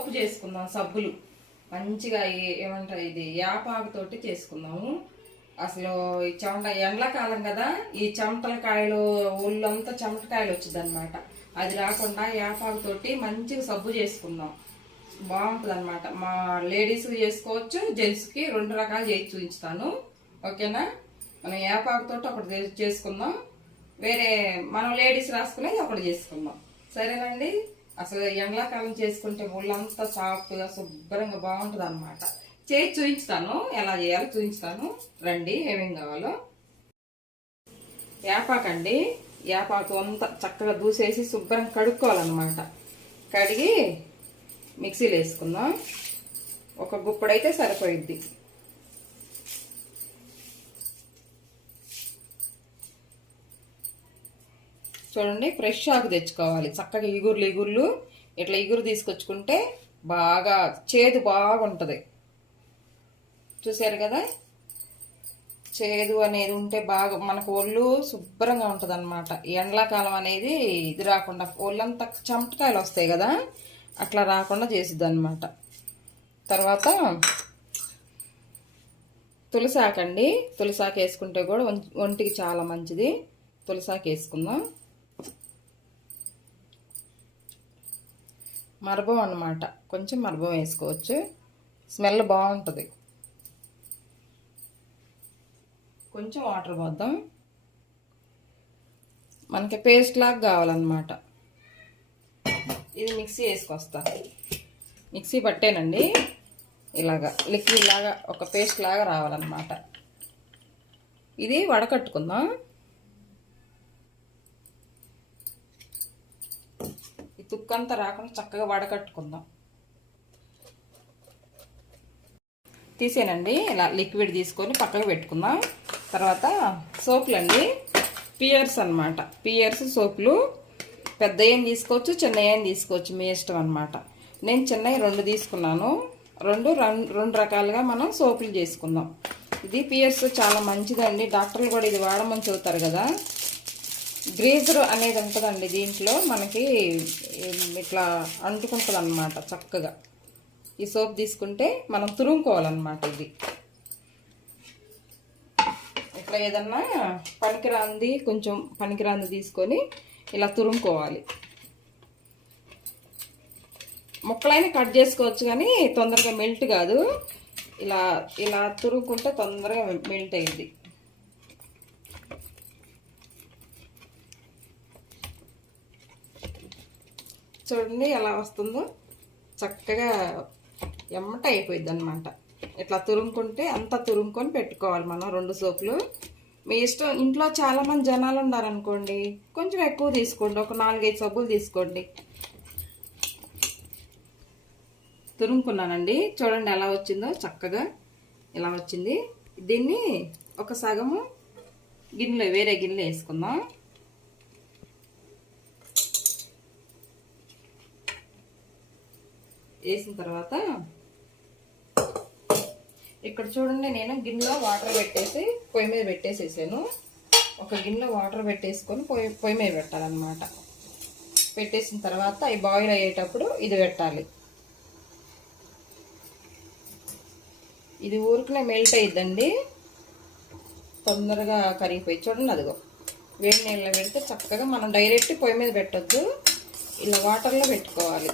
సోపు చేసుకుందాం. సబ్బులు మంచిగా ఏమంటారు, ఇది యాపాకుతోటి చేసుకుందాము. అసలు ఈ చెమట ఎండాకాలం కదా, ఈ చెమటలకాయలు ఒళ్ళంతా చెమటకాయలు వచ్చింది అనమాట. అది రాకుండా యాపాకుతోటి మంచిగా సబ్బు చేసుకుందాం. బాగుంటుంది అనమాట. మా లేడీస్ చేసుకోవచ్చు, జెంట్స్కి 2 రకాలు చేసి చూపించుతాను. ఓకేనా? మనం యాపాకుతోటి ఒకటి చేసుకుందాం, వేరే మనం లేడీస్ రాసుకునేది ఒకటి చేసుకుందాం. సరేనండి. అసలు ఎండాకాలం చేసుకుంటే ఒళ్ళంతా సాఫ్ట్గా శుభ్రంగా బాగుంటుంది అనమాట. చేసి చూపించుతాను, ఎలా చేయాలో చూపించుతాను. రండి. ఏమేం కావాలో. యాపాకండి. యాపాకు అంతా చక్కగా దూసేసి శుభ్రంగా కడుక్కోవాలన్నమాట. కడిగి మిక్సీలో వేసుకుందాం. ఒక గుప్పుడైతే సరిపోయిద్ది. చూడండి, ఫ్రెష్ ఆకు తెచ్చుకోవాలి. చక్కగా ఇగుర్లు ఇట్లా ఇగురు తీసుకొచ్చుకుంటే బాగా చేదు బాగుంటుంది. చూసారు కదా, చేదు అనేది ఉంటే బాగా మనకు ఒళ్ళు శుభ్రంగా ఉంటుంది అనమాట. ఎండాకాలం అనేది ఇది రాకుండా ఒళ్ళంతా చెమటకాయలు వస్తాయి కదా, అట్లా రాకుండా చేసిద్ది అనమాట. తర్వాత తులసాకండి. తులసాకు వేసుకుంటే కూడా ఒంటికి చాలా మంచిది. తులసాకు వేసుకుందాం. మరబం అన్నమాట, కొంచెం మరబం వేసుకోవచ్చు, స్మెల్ బాగుంటుంది. కొంచెం వాటర్ పోద్దాం. మనకి పేస్ట్ లాగా కావాలన్నమాట. ఇది మిక్సీ వేసుకొస్తా. మిక్సీ పట్టేనండి. ఇలాగా లిక్విడ్ లాగా ఒక పేస్ట్ లాగా రావాలన్నమాట. ఇది వడకట్టుకుందాం. ఈ తుక్కంతా రాకుండా చక్కగా వడకట్టుకుందాం. తీసేనండి. ఇలా లిక్విడ్ తీసుకొని పక్కకు పెట్టుకుందాం. తర్వాత సోపులండి. పియర్స్ అన్నమాట. పియర్స్ సోపులు పెద్ద ఏం తీసుకోవచ్చు, చిన్న ఏం తీసుకోవచ్చు, మీ ఇష్టం అనమాట. నేను చిన్నవి 2 తీసుకున్నాను. రెండు రకాలుగా మనం సోపులు చేసుకుందాం. ఇది పియర్స్ చాలా మంచిదండి. డాక్టర్లు కూడా ఇది వాడమని చెబుతారు కదా. గ్రీజర్ అనేది ఉంటుందండి దీంట్లో, మనకి ఇట్లా అంటుకుంటుంది అన్నమాట. చక్కగా ఈ సోప్ తీసుకుంటే మనం తురుముకోవాలన్నమాట. ఇది ఇట్లా ఏదన్నా కొంచెం పనికిరాంది తీసుకొని ఇలా తురుముకోవాలి. ముక్కలైనా కట్ చేసుకోవచ్చు, కానీ తొందరగా మెల్ట్ కాదు. ఇలా తురుముకుంటే తొందరగా మెల్ట్ అయ్యింది. చూడండి ఎలా వస్తుందో, చక్కగా ఎమ్మట అయిపోయింది అనమాట. ఇట్లా తురుముకుంటే అంతా తురుముకొని పెట్టుకోవాలి మనం 2 సోపులు. మీ ఇష్టం. ఇంట్లో చాలామంది జనాలు ఉన్నారనుకోండి, కొంచెం ఎక్కువ తీసుకోండి, ఒక 4-5 సబ్బులు తీసుకోండి. తురుముకున్నానండి. చూడండి ఎలా వచ్చిందో, చక్కగా ఇలా వచ్చింది. దీన్ని ఒక సగము వేరే గిన్నెలో వేసుకుందాం. వేసిన తర్వాత ఇక్కడ చూడండి, నేను గిన్నెలో వాటర్ పెట్టేసి పొయ్యి మీద పెట్టేసేసాను. ఒక గిన్నెలో వాటర్ పెట్టేసుకొని పొయ్యి మీద పెట్టాలన్నమాట. పెట్టేసిన తర్వాత అవి బాయిల్ అయ్యేటప్పుడు ఇది పెట్టాలి. ఇది ఊరికనే మెల్ట్ అయ్యిద్దండి, తొందరగా కరిగిపోయి. చూడండి, అదిగో వేడి నీళ్ళలో పెడితే చక్కగా మనం డైరెక్ట్ పొయ్యి మీద పెట్టొద్దు, ఇలా వాటర్లో పెట్టుకోవాలి.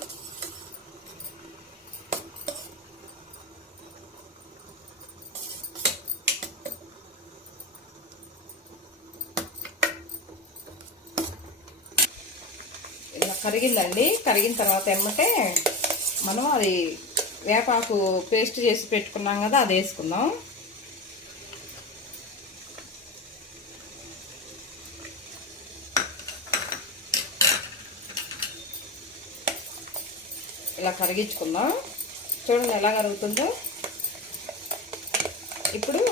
ఇలా కరిగిందండి. కరిగిన తర్వాత ఎమ్మటే మనం అది వేపాకు పేస్ట్ చేసి పెట్టుకున్నాం కదా, అది వేసుకుందాం. ఇలా కరిగించుకుందాం. చూడండి ఎలా కరుగుతుందో. ఇప్పుడు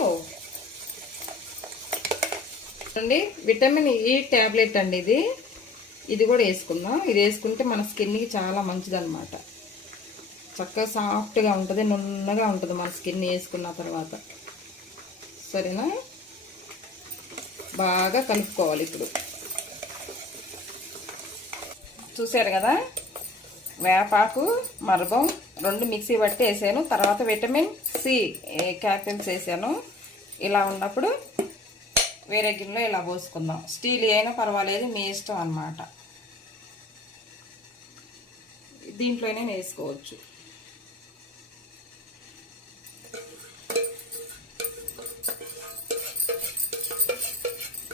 చూడండి, విటమిన్ ఈ ట్యాబ్లెట్ అండి ఇది కూడా వేసుకుందాం. ఇది వేసుకుంటే మన స్కిన్కి చాలా మంచిది అనమాట. చక్కగా సాఫ్ట్గా ఉంటుంది, నున్నగా ఉంటుంది మన స్కిన్ వేసుకున్న తర్వాత. సరేనా? బాగా కలుపుకోవాలి. ఇప్పుడు చూసారు కదా, వేపాకు, మరబం, 2 మిక్సీ పట్టి వేసాను. తర్వాత విటమిన్ సి క్యాప్సిల్స్ వేసాను. ఇలా ఉన్నప్పుడు వేరే గిన్నెలో ఇలా పోసుకుందాం. స్టీల్ అయినా పర్వాలేదు, మీ ఇష్టం అన్నమాట. దీంట్లోనే వేసుకోవచ్చు.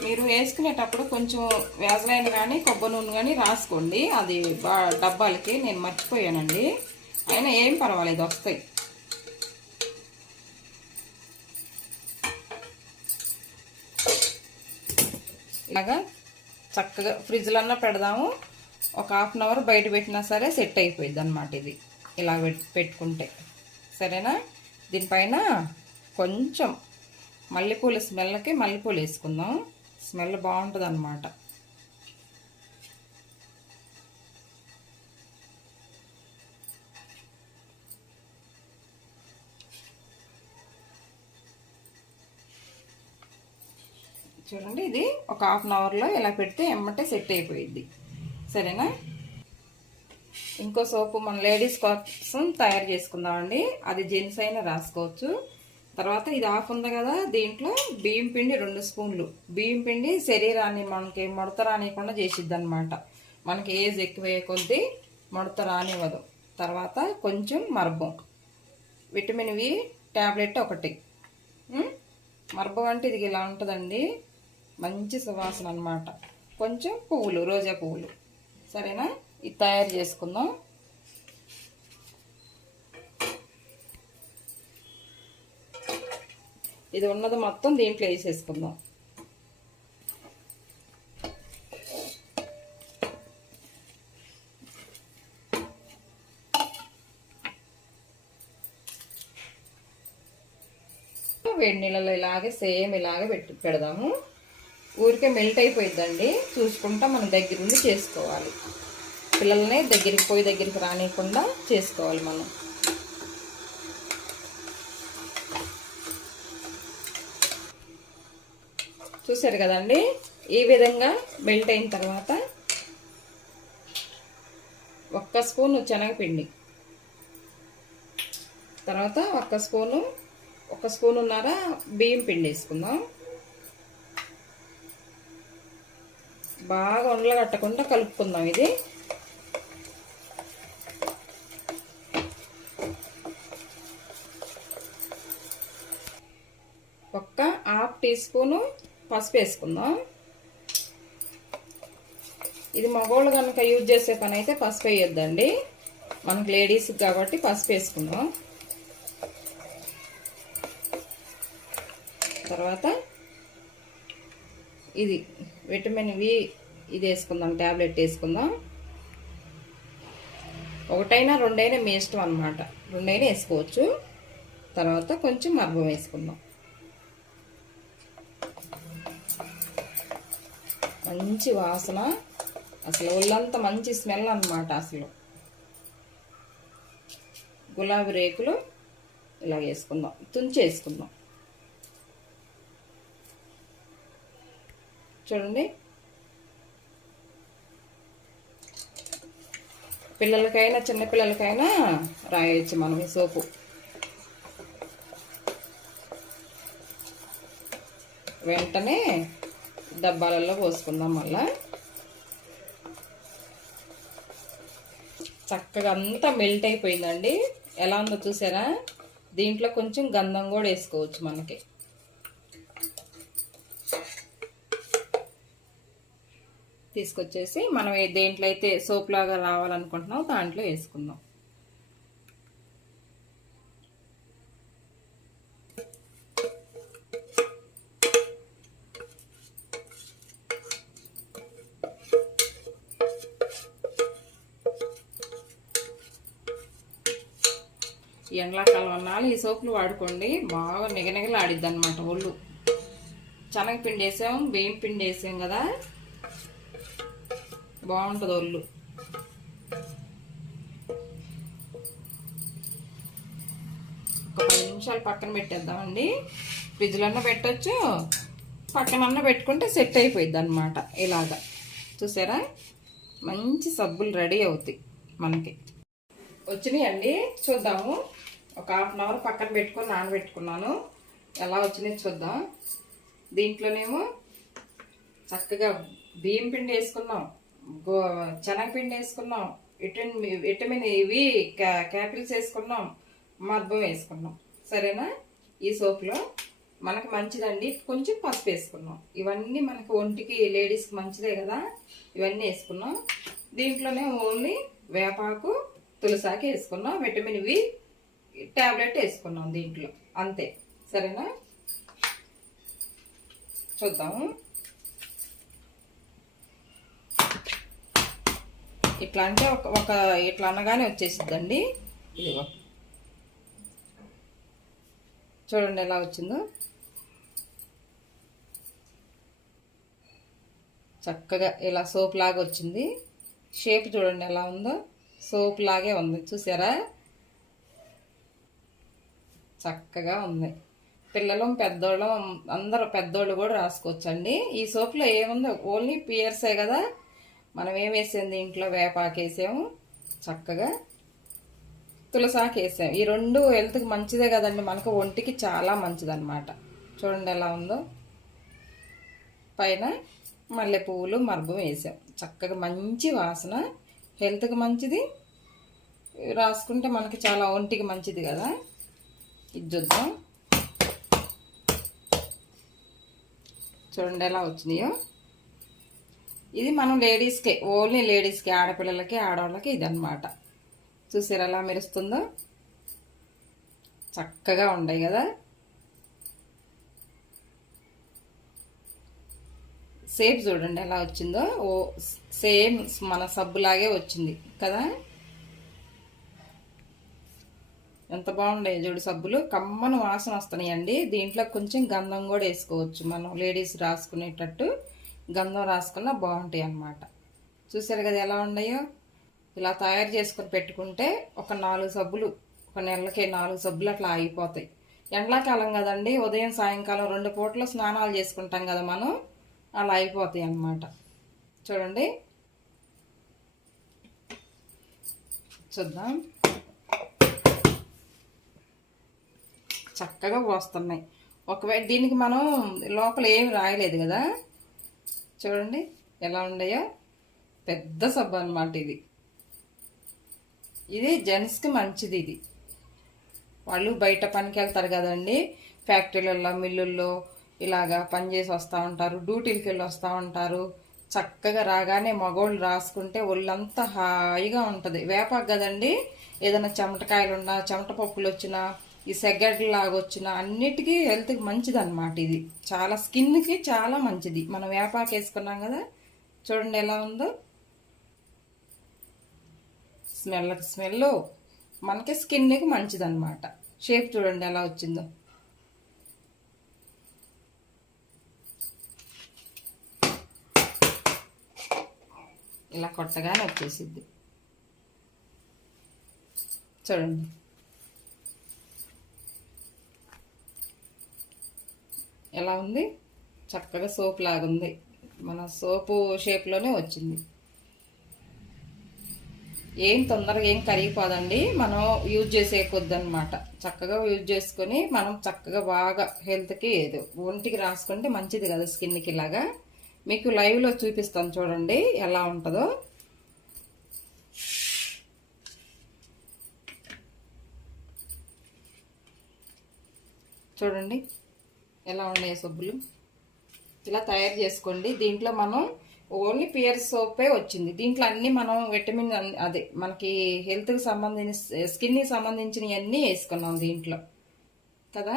మీరు వేసుకునేటప్పుడు కొంచెం వ్యాజ్లైన్ కానీ కొబ్బరి నూనె కానీ రాసుకోండి. అది డబ్బాలకి నేను మర్చిపోయానండి. అయినా ఏం పర్వాలేదు, వస్తాయి. ఇలాగా చక్కగా ఫ్రిడ్జ్లో పెడదాము. ఒక ½ అన్ అవర్ బయట పెట్టినా సరే సెట్ అయిపోయింది అన్నమాట. ఇది ఇలా పెట్టుకుంటే సరేనా. దీనిపైన కొంచెం మల్లెపూల స్మెల్కి మల్లెపూలు వేసుకుందాం. స్మెల్ బాగుంటుంది అన్నమాట. చూడండి, ఇది ఒక ½ అన్ అవర్లో ఇలా పెడితే ఎమ్మటే సెట్ అయిపోయింది. సరేనా. ఇంకో సోపు మన లేడీస్ కోసం తయారు చేసుకుందామండి. అది జెంట్స్ అయినా రాసుకోవచ్చు. తర్వాత ఇది ఆఫ్ ఉంది కదా, దీంట్లో బియ్యం పిండి 2 స్పూన్లు. బియ్యం పిండి శరీరాన్ని మనకి ముడత రానివ్వకుండా చేసిద్ది అనమాట. మనకి ఏజ్ ఎక్కువే కొద్దీ ముడత రానివ్వదు. తర్వాత కొంచెం మర్బం, విటమిన్ వి ట్యాబ్లెట్ 1. మర్బం అంటే ఇది ఇలా ఉంటుందండి, మంచి సువాసన అనమాట. కొంచెం పువ్వులు, రోజా పువ్వులు. సరేనా. ఇది తయారు చేసుకుందాం. ఇది ఉన్నది మొత్తం దీంట్లో వేసేసుకుందాం. వేడి నీళ్ళలో ఇలాగే సేమ్ ఇలాగే పెడదాము. ఊరికే మెల్ట్ అయిపోయిద్దండి. చూసుకుంటా మనం దగ్గరుండి చేసుకోవాలి. పిల్లల్ని దగ్గరికి రానియకుండా చేసుకోవాలి మనం. చూసారు కదండి, ఈ విధంగా మెల్ట్ అయిన తర్వాత 1 స్పూను శనగపిండి, తర్వాత 1 స్పూనున్నర బియ్యం పిండి వేసుకుందాం. బాగా ఉండలు కట్టకుండా కలుపుకుందాం. ఇది ½ టీ స్పూను పసుపు వేసుకుందాం. ఇది మగవాళ్ళు కనుక యూజ్ చేసే పని అయితే పసుపు వేయొద్దండి, మనకు లేడీస్ కాబట్టి పసుపు వేసుకుందాం. తర్వాత ఇది విటమిన్ వి ఇది వేసుకుందాం, ట్యాబ్లెట్ వేసుకుందాం. 1 2 మీ ఇష్టం అన్నమాట. 2 వేసుకోవచ్చు. తర్వాత కొంచెం మర్బం వేసుకుందాం. మంచి వాసన, అసలు ఒళ్ళంతా మంచి స్మెల్ అన్నమాట. అసలు గులాబీ రేకులు ఇలా వేసుకుందాం, తుంచేసుకుందాం. చూడండి, పిల్లలకైనా చిన్నపిల్లలకైనా రాయొచ్చు మనం ఈ సోపు. వెంటనే డబ్బాలలో పోసుకుందాం. మళ్ళా చక్కగా అంతా మెల్ట్ అయిపోయిందండి. ఎలా ఉందో చూసారా. దీంట్లో కొంచెం గంధం కూడా వేసుకోవచ్చు మనకి. తీసుకొచ్చేసి మనం దేంట్లో అయితే సోప్ లాగా రావాలనుకుంటున్నామో దాంట్లో వేసుకుందాం. ఎండాకాలం అన్నాళ్ళు ఈ సోపులు వాడుకోండి, బాగా నిగనిగలాడిద్ది అనమాట ఒళ్ళు. శనగపిండి వేసాం, బియ్యం పిండి వేసాం కదా, బాగుంటుంది ఒళ్ళు. ఒక 10 నిమిషాలు పక్కన పెట్టేద్దామండి. ఫ్రిడ్జ్లో పెట్టచ్చు, పక్కన పెట్టుకుంటే సెట్ అయిపోయింది అనమాట. ఇలాగా చూసారా, మంచి సబ్బులు రెడీ అవుతాయి మనకి. వచ్చినాయండి, చూద్దాము. ఒక హాఫ్ అన్ అవర్ పక్కన పెట్టుకొని నానబెట్టుకున్నాను. ఎలా వచ్చినాయి చూద్దాం. దీంట్లోనేమో చక్కగా బియ్యం పిండి వేసుకున్నాం, శనగపిండి వేసుకున్నాం, విటమిన్ ఇవి క్యాపిల్స్ వేసుకున్నాం, మద్భం వేసుకున్నాం. సరేనా? ఈ సోప్లో మనకు మంచిదండి. కొంచెం పసుపు వేసుకున్నాం. ఇవన్నీ మనకు ఒంటికి లేడీస్కి మంచిదే కదా, ఇవన్నీ వేసుకున్నాం. దీంట్లోనే ఓన్లీ వేపాకు, తులసాకి వేసుకున్నాం. విటమిన్ వి టాబ్లెట్ వేసుకున్నాం దీంట్లో, అంతే. సరేనా? చూద్దాము. ఇట్లా అంటే ఒక ఇట్లా అనగానే వచ్చేసిద్దండి. ఇదిగో చూడండి ఎలా వచ్చిందో. చక్కగా ఇలా సోప్ లాగా వచ్చింది. షేప్ చూడండి ఎలా ఉందో, సోప్ లాగే ఉంది. చూసారా? చక్కగా ఉంది. పిల్లలు, పెద్దోళ్ళం, అందరూ పెద్దోళ్ళు కూడా రాసుకోవచ్చండి. ఈ సోప్లో ఏముందో ఓన్లీ పియర్సే కదా. మనం ఏం వేసాం దీంట్లో? వేపాకు వేసాము, చక్కగా తులసాకు వేసాము. ఈ రెండు హెల్త్కి మంచిదే కదండి, మనకు ఒంటికి చాలా మంచిదన్నమాట. చూడండి ఎలా ఉందో. పైన మల్లె పువ్వులు, మర్భం వేసాం. చక్కగా మంచి వాసన, హెల్త్కి మంచిది, రాసుకుంటే మనకి చాలా ఒంటికి మంచిది కదా. ఇది చూద్దాం. చూడండి ఎలా వచ్చినాయో. ఇది మనం లేడీస్కే, ఓన్లీ లేడీస్కి, ఆడపిల్లలకి, ఆడవాళ్ళకి ఇది అన్నమాట. చూసారు ఎలా మెరుస్తుందో. చక్కగా ఉన్నాయి కదా. షేప్ చూడండి ఎలా వచ్చిందో. ఓ సేమ్ మన సబ్బులాగే వచ్చింది కదా. ఎంత బాగుండే చూడు సబ్బులు. కమ్మను వాసన వస్తున్నాయండి. దీంట్లో కొంచెం గంధం కూడా వేసుకోవచ్చు. మనం లేడీస్ రాసుకునేటట్టు గంధం రాసుకున్నా బాగుంటాయి అన్నమాట. చూసారు కదా ఎలా ఉన్నాయో. ఇలా తయారు చేసుకొని పెట్టుకుంటే ఒక 4 సబ్బులు, ఒక నెలకి 4 సబ్బులు అట్లా ఆగిపోతాయి. ఎండాకాలం కదండి, ఉదయం సాయంకాలం 2 పూటలు స్నానాలు చేసుకుంటాం కదా మనం, అలా అయిపోతాయి అన్నమాట. చూడండి. చూద్దాం. చక్కగా పోస్తున్నాయి. ఒకవేళ దీనికి మనం లోపల ఏమి రాయలేదు కదా. చూడండి ఎలా ఉన్నాయో. పెద్ద సబ్బు అన్నమాట ఇది. ఇది జెంట్స్కి మంచిది. ఇది వాళ్ళు బయట పనికి వెళ్తారు కదండి, ఫ్యాక్టరీలలో, మిల్లుల్లో ఇలాగా పనిచేసి వస్తూ ఉంటారు, డ్యూటీలకి వెళ్ళి వస్తూ ఉంటారు. చక్కగా రాగానే మగోళ్ళు రాసుకుంటే ఒళ్ళంతా హాయిగా ఉంటుంది. వేపాకు కదండి, ఏదైనా చెమటకాయలున్నా, చెమట పప్పులు వచ్చినా, ఈ సెగ్గడ్లాగా వచ్చినా అన్నిటికీ హెల్త్కి మంచిది అన్నమాట. ఇది చాలా స్కిన్కి చాలా మంచిది. మనం వేపాకు వేసుకున్నాం కదా. చూడండి ఎలా ఉందో. స్మెల్ మనకి స్కిన్కి మంచిది అన్నమాట. షేప్ చూడండి ఎలా వచ్చిందో. ఇలా కొట్టగానే వచ్చేసిద్ది. చూడండి ఎలా ఉంది. చక్కగా సోప్ లాగుంది. మన సోపు షేప్లోనే వచ్చింది. ఏం తొందరగా ఏం కరిగిపోదండి, మనం యూజ్ చేసే కొద్ది అనమాట. చక్కగా యూజ్ చేసుకొని మనం చక్కగా బాగా హెల్త్కి ఒంటికి రాసుకుంటే మంచిది కదా స్కిన్కి. ఇలాగా మీకు లైవ్లో చూపిస్తాను చూడండి ఎలా ఉంటుందో. చూడండి ఎలా ఉన్నాయి సబ్బులు. ఇలా తయారు చేసుకోండి. దీంట్లో మనం ఓన్లీ పియర్ సోపే వచ్చింది. దీంట్లో అన్నీ మనం విటమిన్, అదే మనకి హెల్త్కి సంబంధించిన, స్కిన్కి సంబంధించినవన్నీ వేసుకున్నాం దీంట్లో కదా.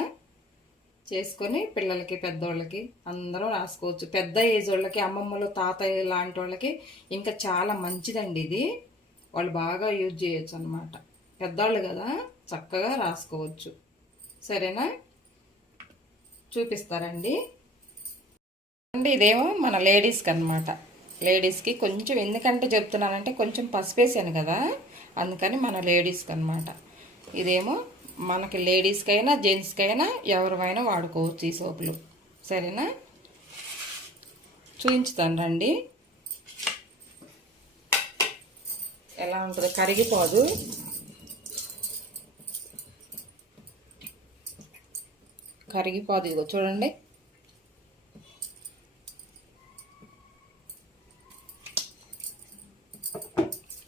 చేసుకొని పిల్లలకి, పెద్దోళ్ళకి అందరూ రాసుకోవచ్చు. పెద్ద ఏజ్ వాళ్ళకి, అమ్మమ్మలు, తాతయ్య లాంటి వాళ్ళకి ఇంకా చాలా మంచిదండి ఇది. వాళ్ళు బాగా యూజ్ చేయొచ్చు అన్నమాట. పెద్దవాళ్ళు కదా, చక్కగా రాసుకోవచ్చు. సరేనా? చూపిస్తారండి. ఇదేమో మన లేడీస్కి అనమాట. లేడీస్కి కొంచెం, ఎందుకంటే చెప్తున్నానంటే కొంచెం పసిపేసాను కదా, అందుకని మన లేడీస్కి అనమాట. ఇదేమో మనకి లేడీస్కైనా జెంట్స్కైనా ఎవరివైనా వాడుకోవచ్చు ఈ సోపులు. సరేనా? చూపించుతాను రండి ఎలా ఉంటుందో. కరిగిపోదు, కరిగిపోదు. ఇదిగో చూడండి,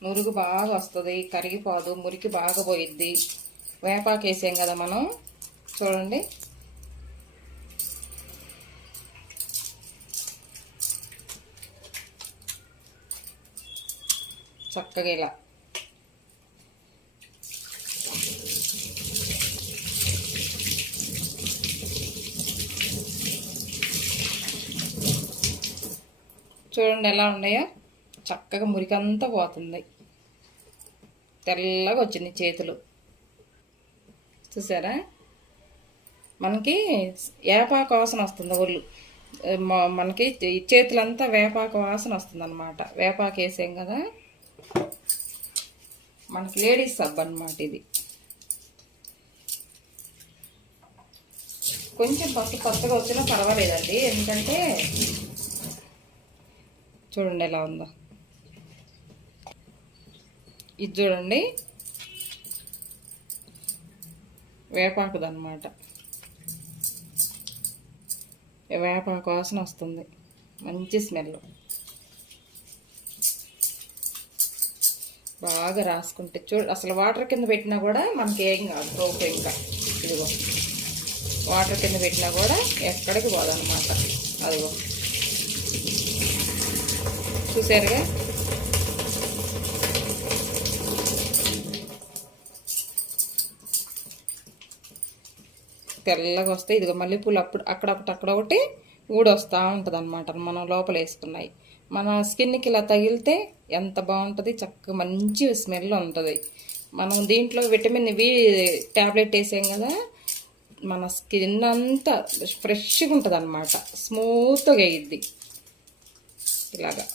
మురుగు బాగా వస్తుంది, కరిగిపోదు, మురికి బాగా పోయిద్ది. వేపాకు వేసాం కదా మనం, చూడండి. చక్కగా ఇలా చూడండి ఎలా ఉన్నాయో, చక్కగా మురికంతా పోతుంది, తెల్లగా వచ్చింది చేతులు, చూసారా. మనకి వేపాకు వాసన వస్తుంది, ఒళ్ళు మనకి చేతులంతా వేపాకు వాసన వస్తుంది అనమాట. వేపాకు వేసాం కదా, మనకి లేడీస్ సబ్బు అనమాట ఇది. కొంచెం కొత్తగా వచ్చినా పర్వాలేదండి, ఎందుకంటే చూడండి ఎలా ఉందో. ఇది చూడండి, వేపాకుదన్నమాట. వేపాకు వాసన వస్తుంది, మంచి స్మెల్. బాగా రాసుకుంటే అసలు వాటర్ కింద పెట్టినా కూడా మనకి ఏం కాదు, సోప్. ఇంకా ఇదిగో వాటర్ కింద పెట్టినా కూడా ఎక్కడికి పోదన్నమాట. అదిగో చూసారుగా, తెల్లగా వస్తాయి. ఇదిగో మల్లెపూలు అక్కడొకటి ఊడొస్తూ ఉంటుంది అనమాట, మనం లోపల వేసుకున్నాయి. మన స్కిన్కి ఇలా తగిలితే ఎంత బాగుంటుంది, చక్కగా మంచి స్మెల్ ఉంటుంది. మనం దీంట్లో విటమిన్ వి ట్యాబ్లెట్ వేసాం కదా, మన స్కిన్ అంతా ఫ్రెష్గా ఉంటుంది అనమాట, స్మూత్గా అయ్యిద్ది ఇలాగా.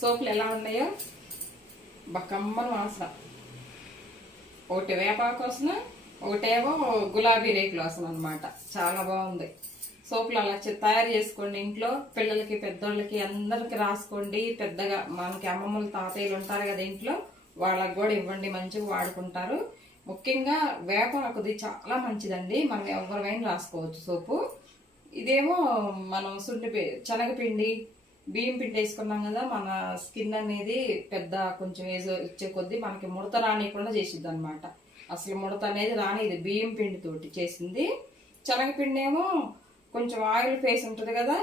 సోపులు ఎలా ఉన్నాయో, బక్కమ్మని వాసన. ఒకటి వేపాకు వాసన, ఒకటేమో గులాబీ రేకులు వాసన అనమాట. చాలా బాగుంది. సోపులు అలా తయారు చేసుకోండి ఇంట్లో, పిల్లలకి పెద్దోళ్ళకి అందరికి రాసుకోండి. పెద్దగా మనకి అమ్మమ్మలు తాతయ్యలు ఉంటారు కదా ఇంట్లో, వాళ్ళకి కూడా ఇవ్వండి, మంచిగా వాడుకుంటారు. ముఖ్యంగా వేపాకుది చాలా మంచిదండి, మనం ఎవరైనా రాసుకోవచ్చు సోపు. ఇదేమో మనం శనగపిండి, బియ్యం పిండి వేసుకున్నాం కదా, మన స్కిన్ అనేది పెద్ద కొంచెం ఏజ్ వచ్చే కొద్దీ మనకి ముడత రానియకుండా చేసిద్ది అనమాట. అసలు ముడత అనేది రానిది బియ్యం పిండితోటి చేసింది. శనగపిండి ఏమో కొంచెం ఆయిల్ ఫేస్ ఉంటుంది కదా,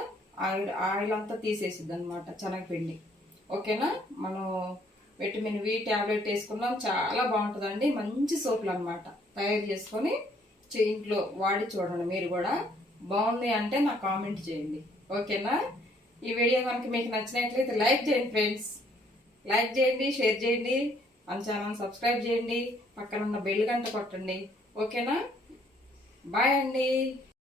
ఆయిల్ అంతా తీసేసిద్ది అనమాట శనగపిండి. ఓకేనా. మనం విటమిన్ వి ట్యాబ్లెట్ వేసుకున్నాం, చాలా బాగుంటుందండి. మంచి సోపులు అనమాట, తయారు చేసుకొని ఇంట్లో వాడి చూడండి. మీరు కూడా బాగుంది అంటే నాకు కామెంట్ చేయండి, ఓకేనా. ఈ వీడియో కనుక మీకు నచ్చినట్లయితే లైక్ చేయండి ఫ్రెండ్స్, లైక్ చేయండి, షేర్ చేయండి, మన ఛానల్ సబ్స్క్రైబ్ చేయండి, పక్కన ఉన్న బెల్ గంట కొట్టండి, ఓకేనా. బాయ్ అండి.